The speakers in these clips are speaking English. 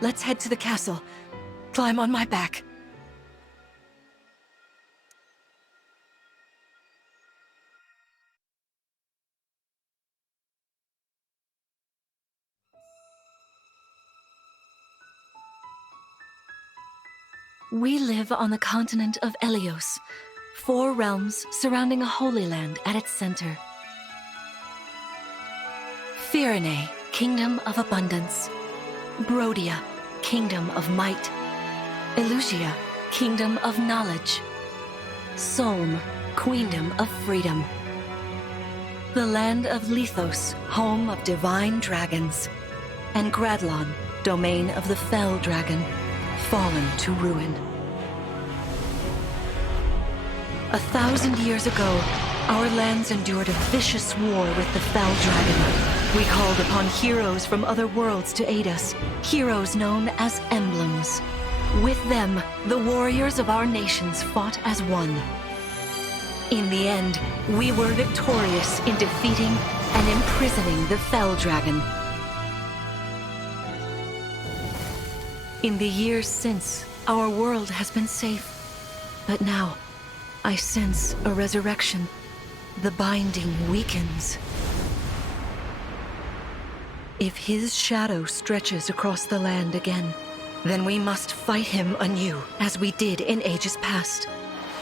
Let's head to the castle. Climb on my back. We live on the continent of Elios, 4 realms surrounding a holy land at its center. Firene, Kingdom of Abundance. Brodia, Kingdom of Might. Elusia, Kingdom of Knowledge. Solm, Queendom of Freedom. The land of Lithos, home of divine dragons. And Gradlon, domain of the fell dragon, fallen to ruin. 1,000 years ago, our lands endured a vicious war with the fell dragon. We called upon heroes from other worlds to aid us, heroes known as Emblems. With them, the warriors of our nations fought as one. In the end, we were victorious in defeating and imprisoning the fell dragon. In the years since, our world has been safe. But now, I sense a resurrection. The binding weakens. If his shadow stretches across the land again, then we must fight him anew, as we did in ages past.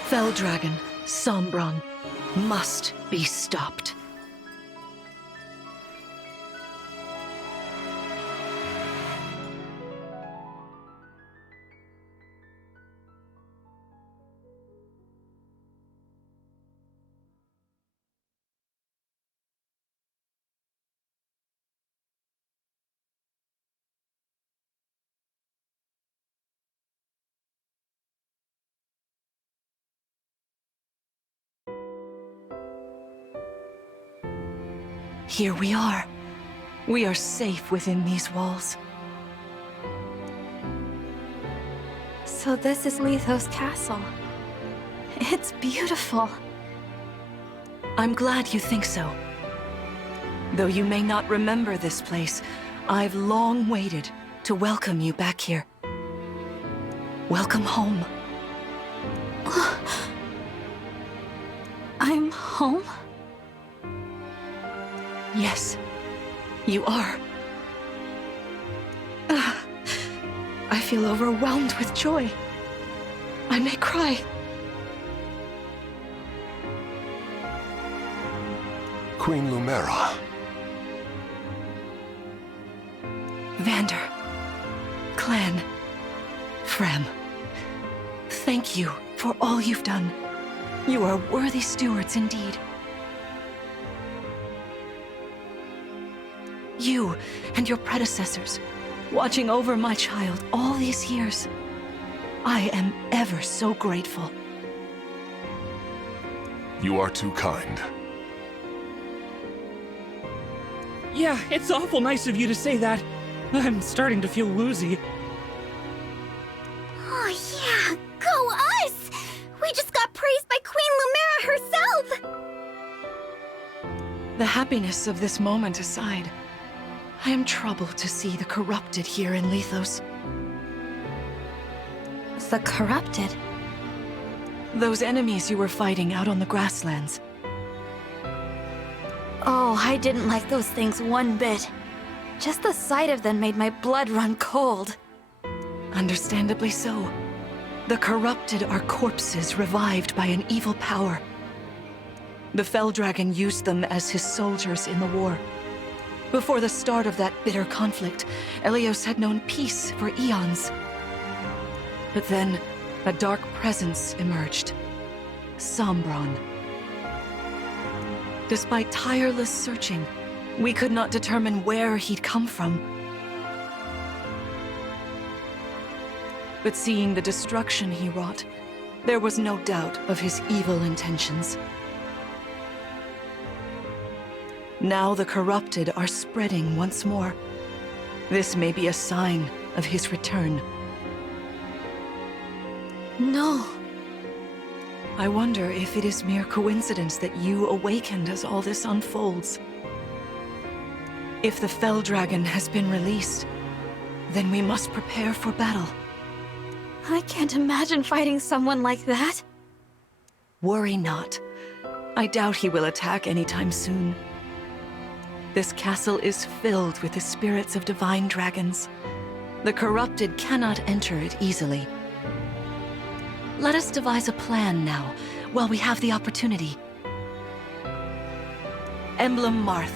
Fell Dragon, Sombron, must be stopped. Here we are. We are safe within these walls. So this is Lithos Castle. It's beautiful. I'm glad you think so. Though you may not remember this place, I've long waited to welcome you back here. Welcome home. I'm home? Yes, you are. I feel overwhelmed with joy. I may cry. Queen Lumera. Vander, Clan, Frem, thank you for all you've done. You are worthy stewards indeed. You and your predecessors, watching over my child all these years. I am ever so grateful. You are too kind. Yeah, it's awful nice of you to say that. I'm starting to feel woozy. Oh yeah, go us! We just got praised by Queen Lumera herself! The happiness of this moment aside, I am troubled to see the corrupted here in Lithos. The corrupted? Those enemies you were fighting out on the grasslands. Oh, I didn't like those things one bit. Just the sight of them made my blood run cold. Understandably so. The corrupted are corpses revived by an evil power. The Fell Dragon used them as his soldiers in the war. Before the start of that bitter conflict, Elios had known peace for eons. But then, a dark presence emerged. Sombron. Despite tireless searching, we could not determine where he'd come from. But seeing the destruction he wrought, there was no doubt of his evil intentions. Now the corrupted are spreading once more. This may be a sign of his return. No. I wonder if it is mere coincidence that you awakened as all this unfolds. If the Fell Dragon has been released, Then we must prepare for battle. I can't imagine fighting someone like that. Worry not. I doubt he will attack anytime soon. This castle is filled with the spirits of divine dragons. The corrupted cannot enter it easily. Let us devise a plan now, while we have the opportunity. Emblem Marth.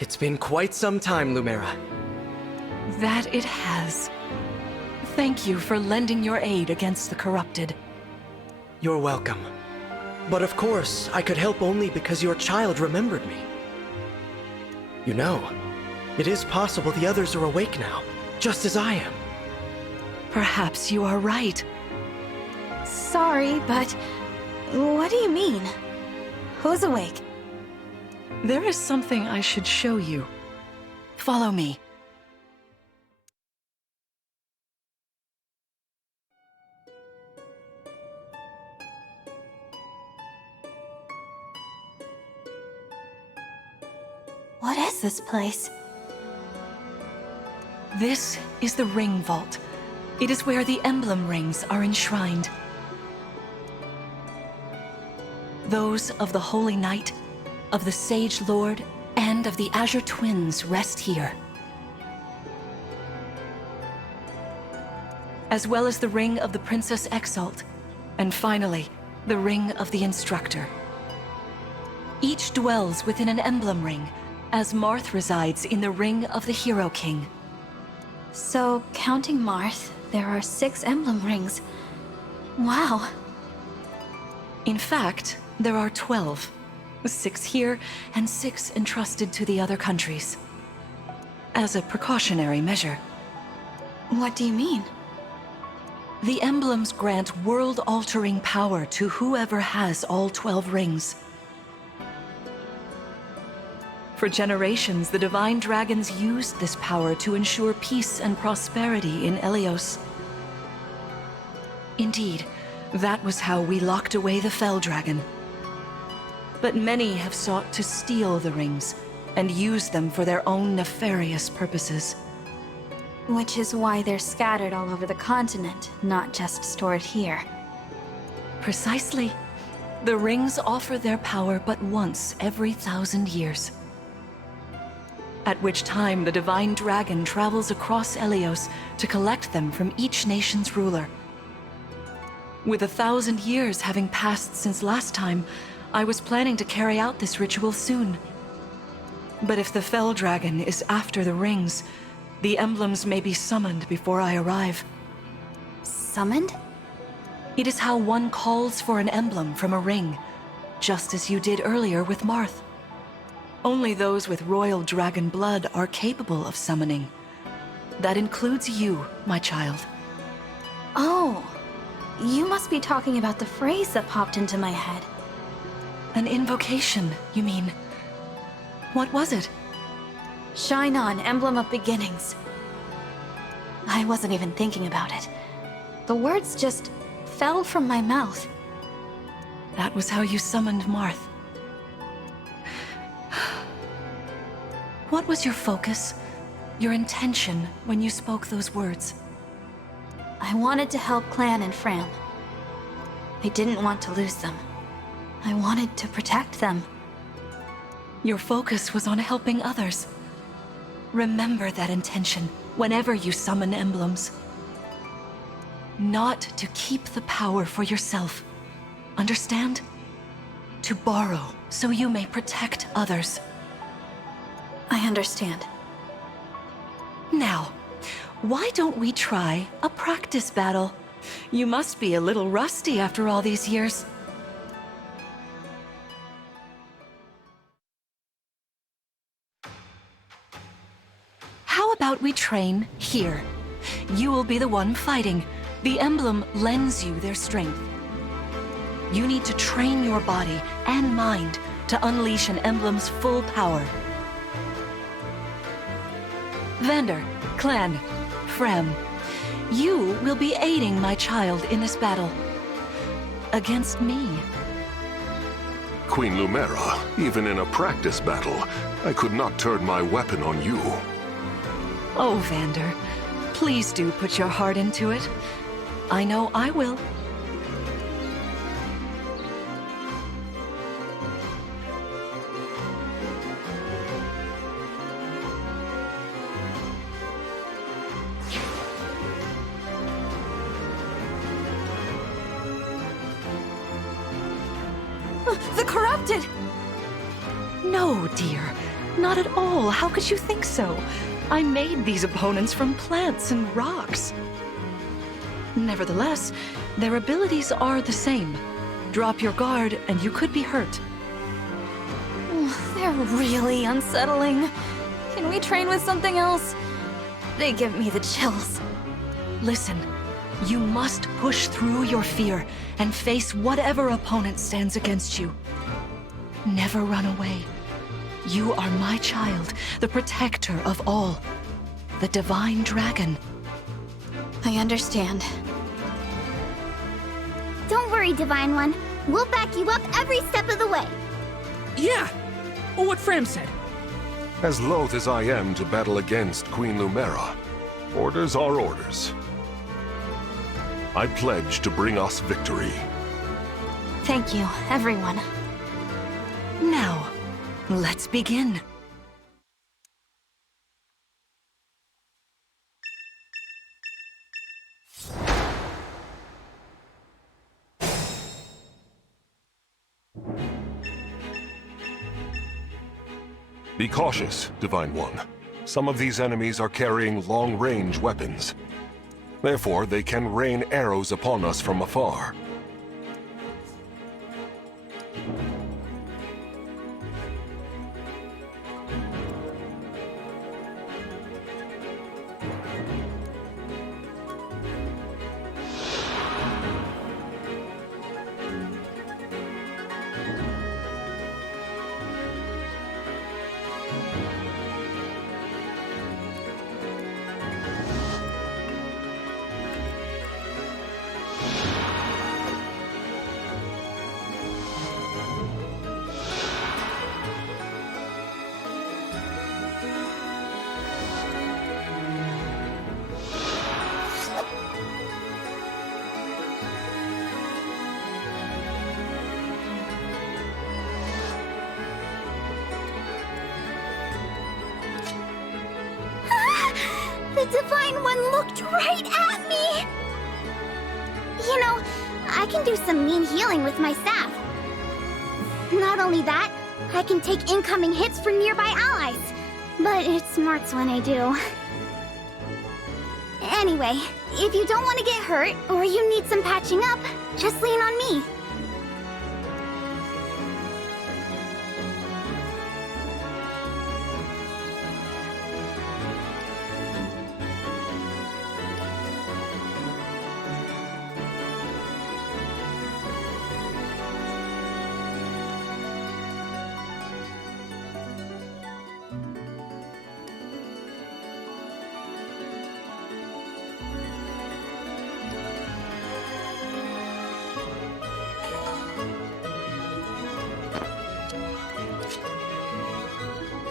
It's been quite some time, Lumera. That it has. Thank you for lending your aid against the corrupted. You're welcome. But of course, I could help only because your child remembered me. You know, it is possible the others are awake now, just as I am. Perhaps you are right. Sorry, but what do you mean? Who's awake? There is something I should show you. Follow me. What is this place? This is the Ring Vault. It is where the emblem rings are enshrined. Those of the Holy Knight, of the Sage Lord, and of the Azure Twins rest here. As well as the Ring of the Princess Exalt, and finally, the Ring of the Instructor. Each dwells within an emblem ring, as Marth resides in the Ring of the Hero King. So, counting Marth, there are 6 emblem rings. Wow. In fact, there are 12. 6 here, and 6 entrusted to the other countries. As a precautionary measure. What do you mean? The emblems grant world-altering power to whoever has all 12 rings. For generations, the divine dragons used this power to ensure peace and prosperity in Elios. Indeed, that was how we locked away the Fell Dragon. But many have sought to steal the rings and use them for their own nefarious purposes. Which is why they're scattered all over the continent, not just stored here. Precisely. The rings offer their power but once every 1,000 years. At which time the divine dragon travels across Elios to collect them from each nation's ruler. With 1,000 years having passed since last time, I was planning to carry out this ritual soon. But if the Fell Dragon is after the rings, the emblems may be summoned before I arrive. Summoned? It is how one calls for an emblem from a ring, just as you did earlier with Marth. Only those with royal dragon blood are capable of summoning. That includes you, my child. Oh, you must be talking about the phrase that popped into my head. An invocation, you mean? What was it? Shine on, emblem of beginnings. I wasn't even thinking about it. The words just fell from my mouth. That was how you summoned Marth. What was your focus, your intention when you spoke those words? I wanted to help Clan and Fram. I didn't want to lose them. I wanted to protect them. Your focus was on helping others. Remember that intention whenever you summon emblems. Not to keep the power for yourself. Understand? To borrow so you may protect others. I understand. Now, why don't we try a practice battle? You must be a little rusty after all these years. How about we train here? You will be the one fighting. The emblem lends you their strength. You need to train your body and mind to unleash an emblem's full power. Vander, Clan, Frem, you will be aiding my child in this battle. Against me. Queen Lumera, even in a practice battle, I could not turn my weapon on you. Oh, Vander, please do put your heart into it. I know I will. The corrupted! No, dear. Not at all. How could you think so? I made these opponents from plants and rocks. Nevertheless, their abilities are the same. Drop your guard and you could be hurt. They're really unsettling. Can we train with something else? They give me the chills. Listen, you must push through your fear and face whatever opponent stands against you. Never run away. You are my child, the protector of all. The divine dragon. I understand. Don't worry, Divine One. We'll back you up every step of the way. Yeah! What Fram said. As loath as I am to battle against Queen Lumera, orders are orders. I pledge to bring us victory. Thank you, everyone. Now, let's begin. Be cautious, Divine One. Some of these enemies are carrying long-range weapons. Therefore, they can rain arrows upon us from afar. The Divine One looked right at me! You know, I can do some mean healing with my staff. Not only that, I can take incoming hits for nearby allies. But it smarts when I do. Anyway, if you don't want to get hurt, or you need some patching up, just lean on me.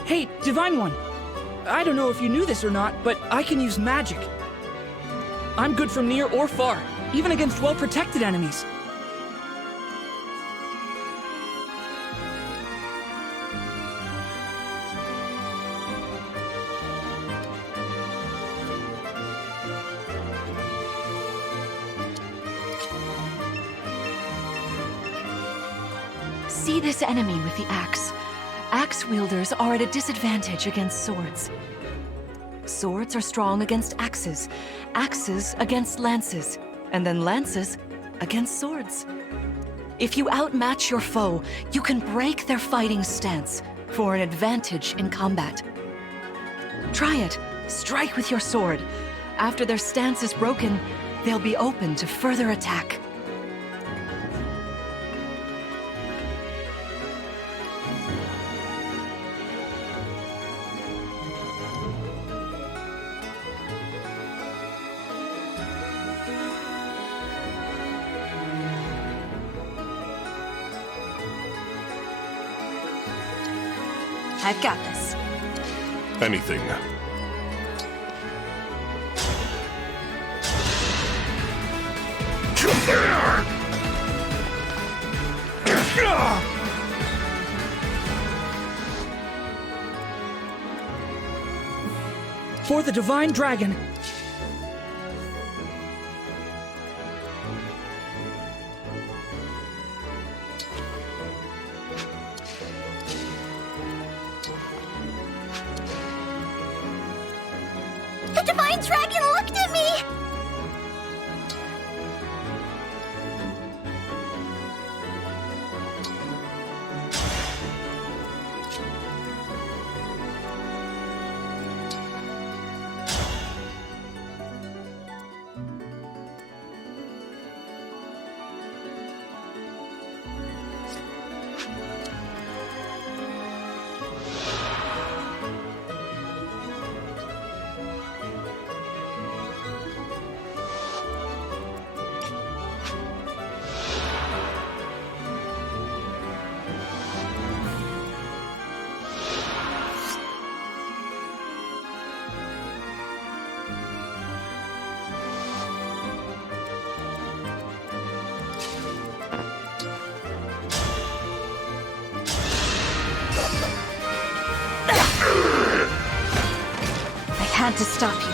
Hey, Divine One! I don't know if you knew this or not, but I can use magic. I'm good from near or far, even against well-protected enemies. See this enemy with the axe. Axe wielders are at a disadvantage against swords. Swords are strong against axes, axes against lances, and then lances against swords. If you outmatch your foe, you can break their fighting stance for an advantage in combat. Try it. Strike with your sword. After their stance is broken, they'll be open to further attack. I've got this. Anything. For the Divine Dragon. The Divine Dragon looked at me! I had to stop you.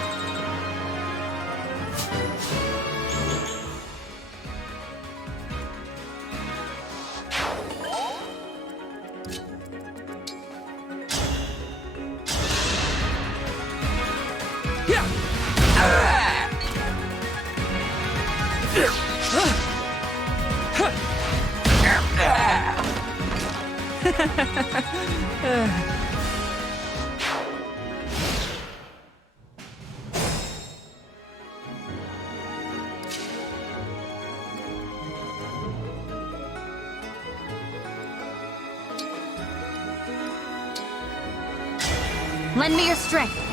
Lend me your strength.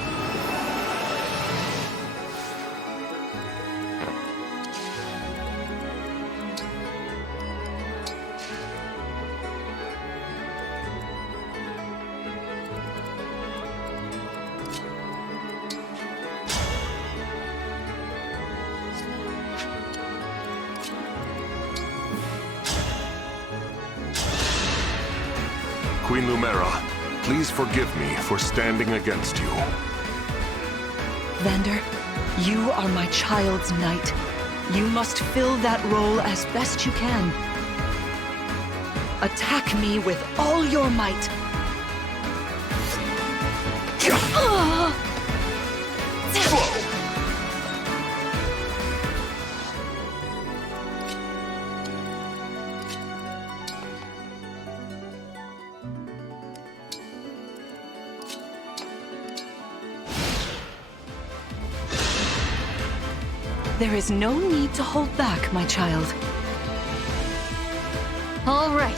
Queen Lumera, please forgive me for standing against you. Vander, you are my child's knight. You must fill that role as best you can. Attack me with all your might. There is no need to hold back, my child. All right.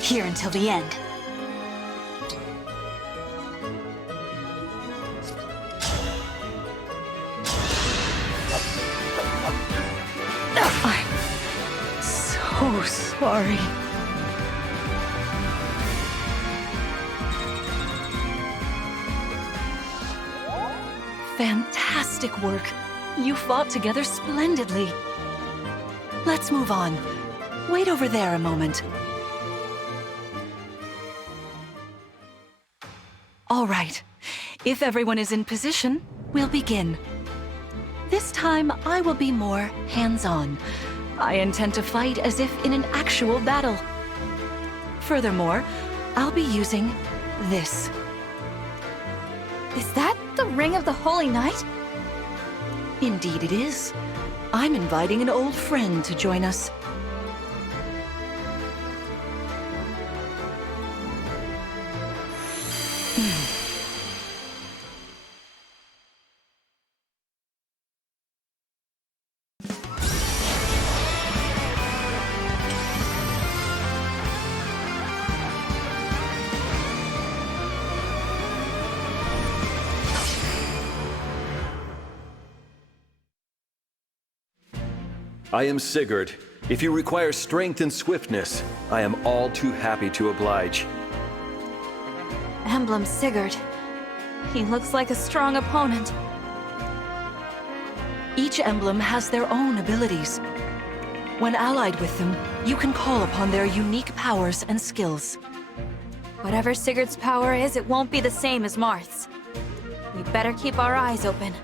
Here until the end. I'm so sorry. Fantastic work. You fought together splendidly. Let's move on. Wait over there a moment. All right. If everyone is in position, we'll begin. This time, I will be more hands-on. I intend to fight as if in an actual battle. Furthermore, I'll be using this. Is that the Ring of the Holy Knight? Indeed it is. I'm inviting an old friend to join us. I am Sigurd. If you require strength and swiftness, I am all too happy to oblige. Emblem Sigurd. He looks like a strong opponent. Each emblem has their own abilities. When allied with them, you can call upon their unique powers and skills. Whatever Sigurd's power is, it won't be the same as Marth's. We better keep our eyes open.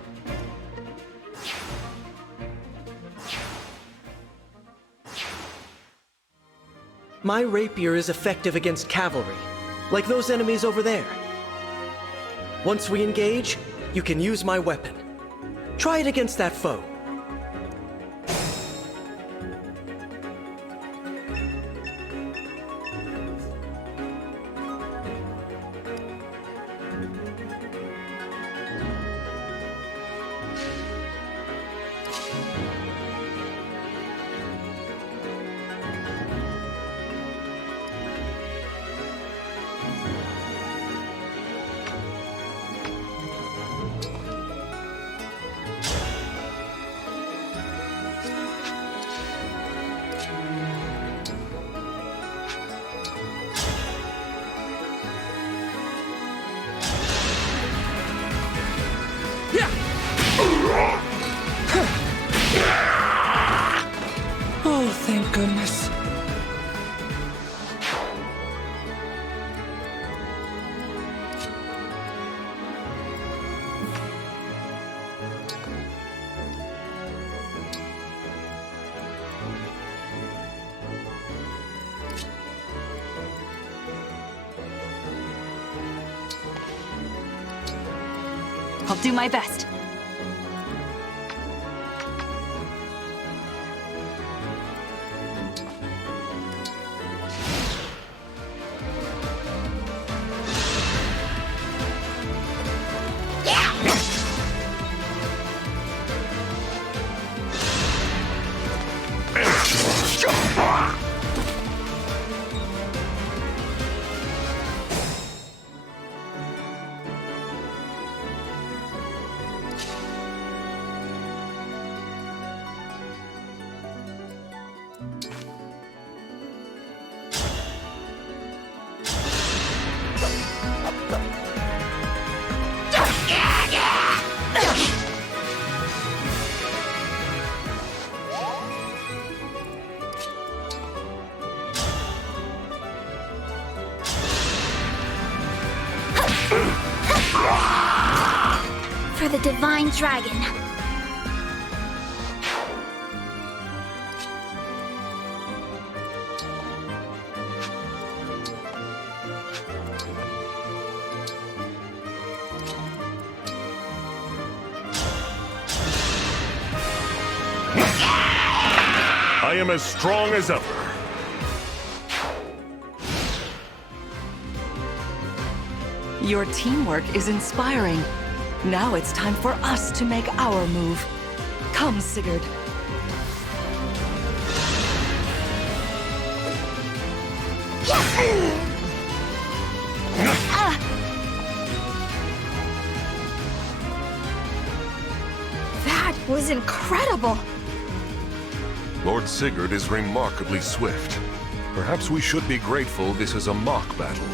My rapier is effective against cavalry, like those enemies over there. Once we engage, you can use my weapon. Try it against that foe. Oh, thank goodness. I'll do my best. For the Divine Dragon. I am as strong as ever. Your teamwork is inspiring. Now it's time for us to make our move. Come, Sigurd. That was incredible! Lord Sigurd is remarkably swift. Perhaps we should be grateful this is a mock battle.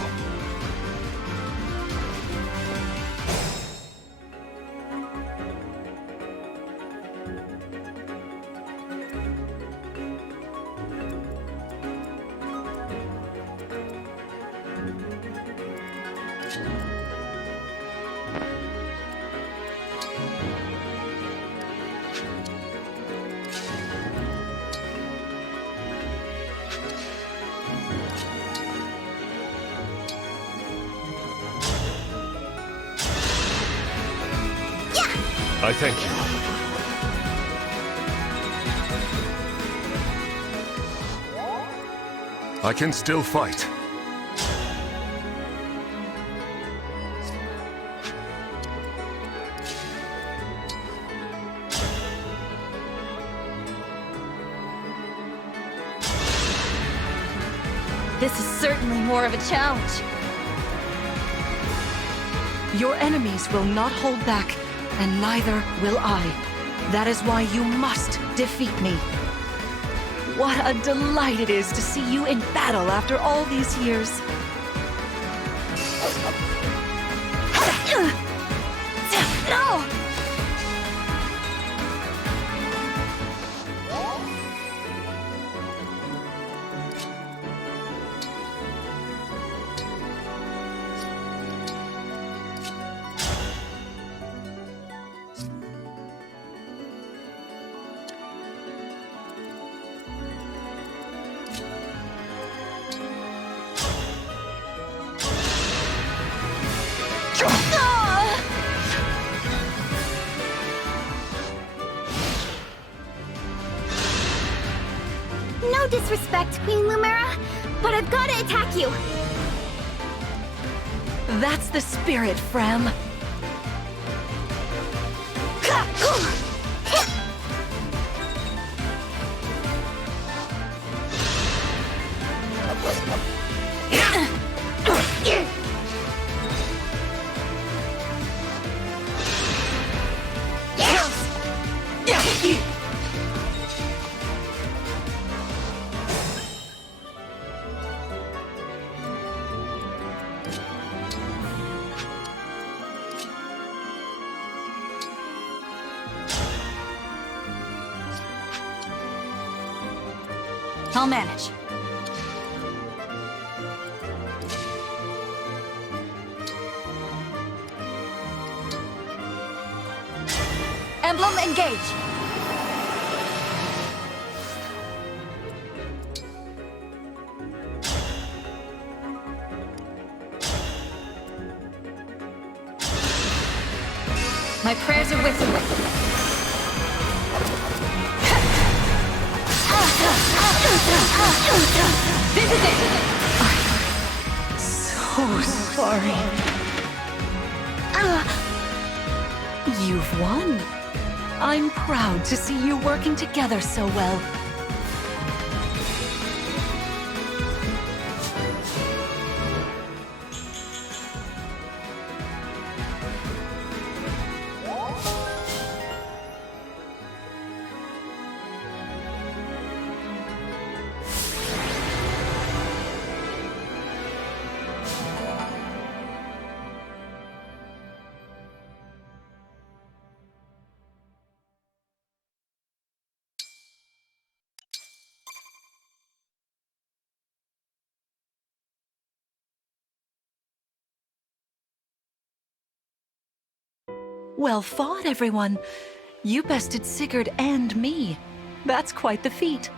I thank you. I can still fight. This is certainly more of a challenge. Your enemies will not hold back, and neither will I. That is why you must defeat me. what a delight it is to see you in battle after all these years. No! No disrespect, Queen Lumera, but I've got to attack you. That's the spirit, Fram. I'll manage. Emblem, engage! My prayers are with you. This is it! So sorry. You've won. I'm proud to see you working together so well. Well fought, everyone. You bested Sigurd and me. That's quite the feat.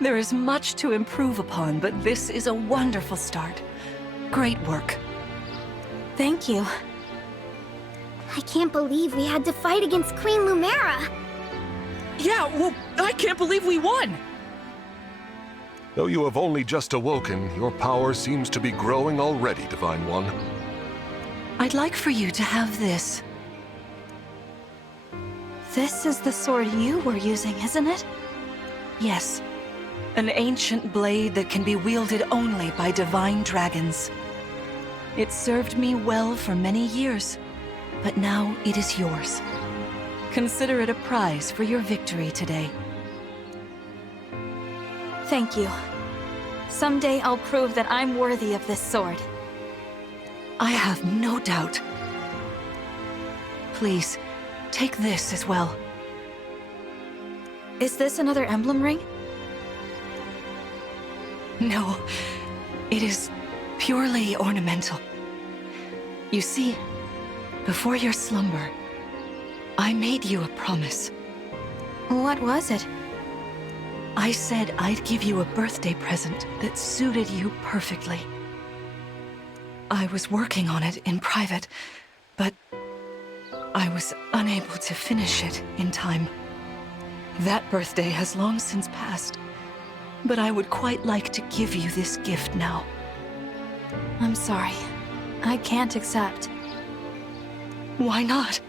There is much to improve upon, but this is a wonderful start. Great work. Thank you. I can't believe we had to fight against Queen Lumera. Yeah, well, I can't believe we won! Though you have only just awoken, your power seems to be growing already, Divine One. I'd like for you to have this. This is the sword you were using, isn't it? Yes. An ancient blade that can be wielded only by divine dragons. It served me well for many years, but now it is yours. Consider it a prize for your victory today. Thank you. Someday I'll prove that I'm worthy of this sword. I have no doubt. Please, take this as well. Is this another emblem ring? No, it is purely ornamental. You see, before your slumber, I made you a promise. What was it? I said I'd give you a birthday present that suited you perfectly. I was working on it in private, but I was unable to finish it in time. That birthday has long since passed, but I would quite like to give you this gift now. I'm sorry. I can't accept. Why not?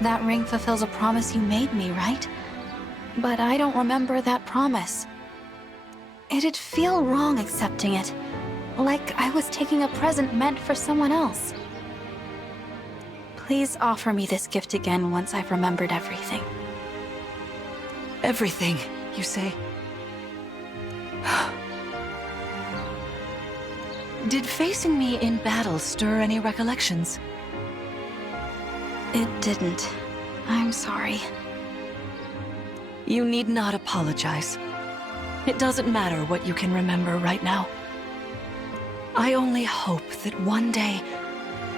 That ring fulfills a promise you made me, right? But I don't remember that promise. It'd feel wrong accepting it. Like I was taking a present meant for someone else. Please offer me this gift again once I've remembered everything. Everything, you say? Did facing me in battle stir any recollections? It didn't. I'm sorry. You need not apologize. It doesn't matter what you can remember right now. I only hope that one day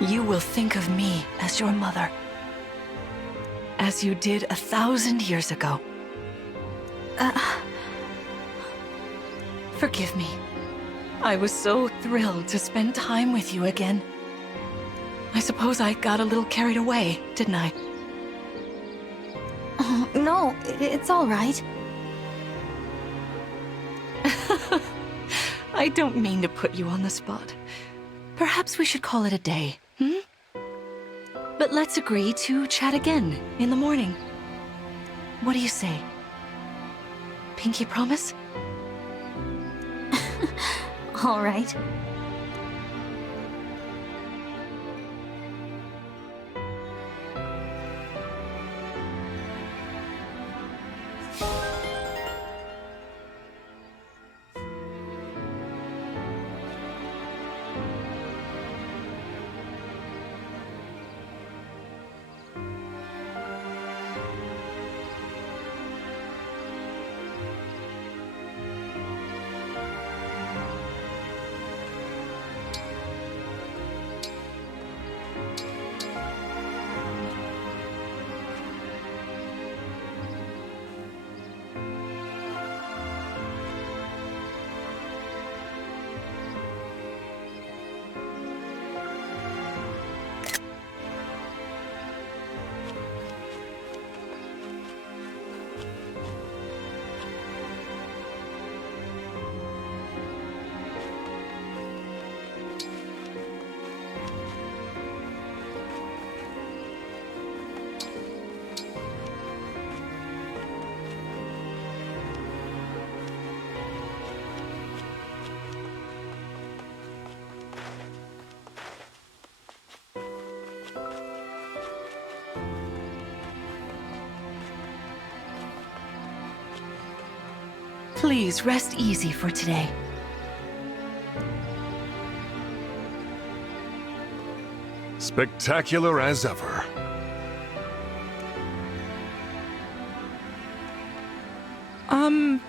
you will think of me as your mother, as you did 1,000 years ago. Forgive me. I was so thrilled to spend time with you again. I suppose I got a little carried away, didn't I? No, it's all right. I don't mean to put you on the spot. Perhaps we should call it a day, hmm? But let's agree to chat again in the morning. What do you say? Pinky promise? All right. Please rest easy for today. Spectacular as ever. Um...